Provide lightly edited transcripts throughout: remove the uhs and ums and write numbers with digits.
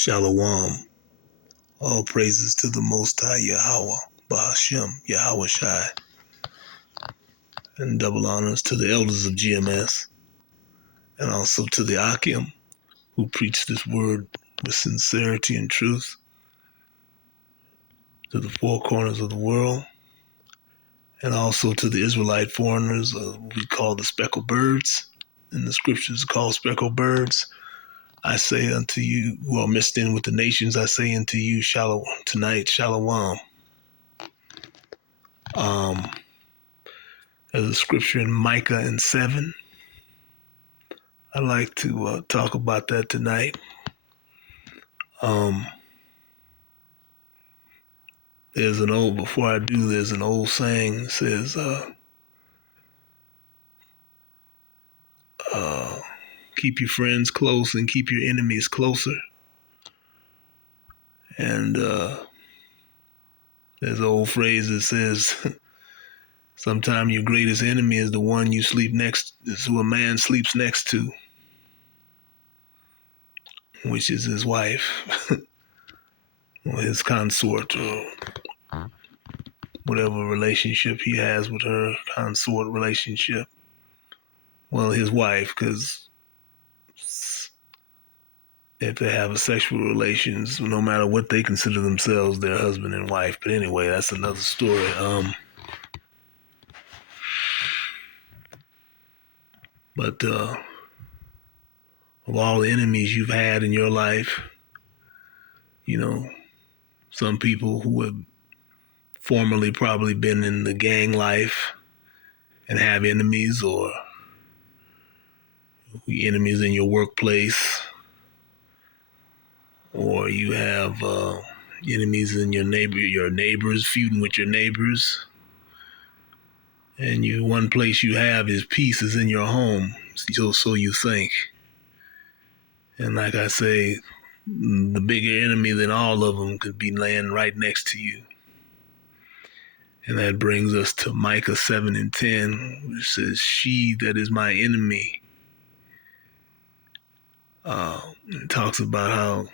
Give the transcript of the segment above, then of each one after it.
Shalom. All praises to the Most High Yahweh, Bahashem, Yahweh Shai, and double honors to the elders of GMS, and also to the Akim, who preach this word with sincerity and truth to the four corners of the world, and also to the Israelite foreigners, we call the speckled birds, in the scriptures called speckled birds. I say unto you, who are mixed in with the nations, I say unto you, shalom, tonight, shalom. There's a scripture in Micah and 7. I'd like to talk about that tonight. There's an old saying that says, keep your friends close and keep your enemies closer. And there's an old phrase that says, sometimes your greatest enemy is the one is who a man sleeps next to, which is his wife, or his consort, or whatever relationship he has with her, consort relationship. Well, his wife, because if they have a sexual relations, no matter what they consider themselves, their husband and wife. But anyway, that's another story. But of all the enemies you've had in your life, some people who have formerly probably been in the gang life and have enemies, or enemies in your workplace, or you have enemies in your neighbors, feuding with your neighbors. And one place you have is peace is in your home, so you think. And like I say, the bigger enemy than all of them could be laying right next to you. And that brings us to Micah 7 and 10, which says, she that is my enemy. It talks about how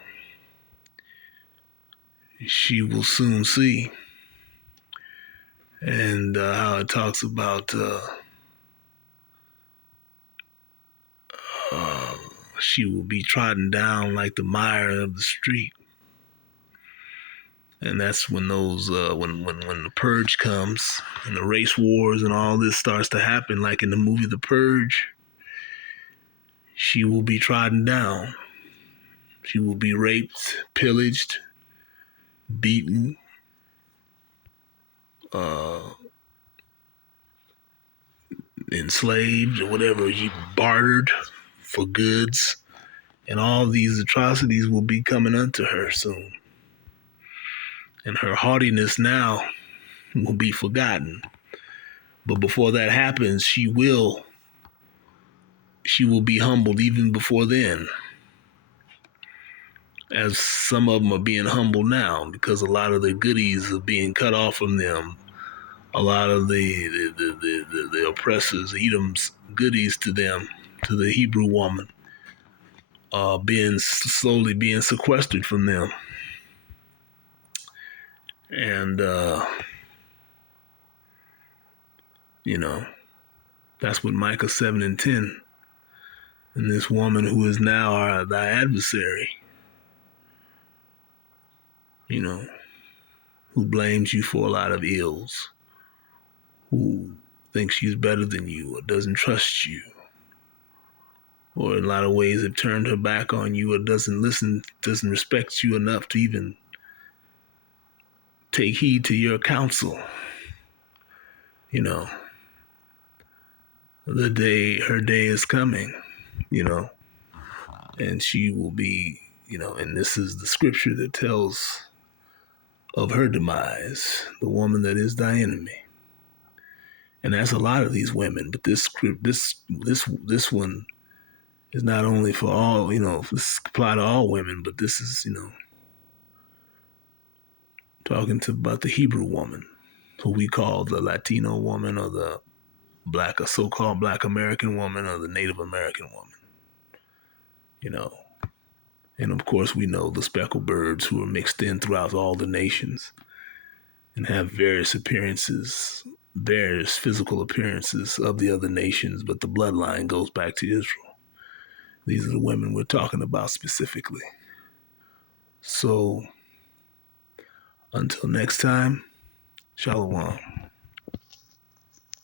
she will soon see. And how it talks about she will be trodden down like the mire of the street. And that's when those when the purge comes and the race wars and all this starts to happen, like in the movie The Purge. She will be trodden down. She will be raped, pillaged, beaten, enslaved, or whatever, bartered for goods. And all these atrocities will be coming unto her soon. And her haughtiness now will be forgotten. But before that happens, she will be humbled even before then. As some of them are being humbled now, because a lot of the goodies are being cut off from them. A lot of the oppressors, Edom's goodies to them, to the Hebrew woman, slowly being sequestered from them. And, that's what Micah 7 and 10. And this woman who is now thy adversary, who blames you for a lot of ills, who thinks she's better than you or doesn't trust you, or in a lot of ways have turned her back on you, or doesn't respect you enough to even take heed to your counsel. Her day is coming, and she will be, and this is the scripture that tells of her demise, the woman that is thy enemy. And that's a lot of these women, but this one is not only for all, this apply to all women, but this is, talking about the Hebrew woman, who we call the Latino woman, or the so-called Black American woman, or the Native American woman. And of course, we know the speckled birds who are mixed in throughout all the nations and have various appearances, various physical appearances of the other nations, but the bloodline goes back to Israel. These are the women we're talking about specifically. So until next time, Shalom.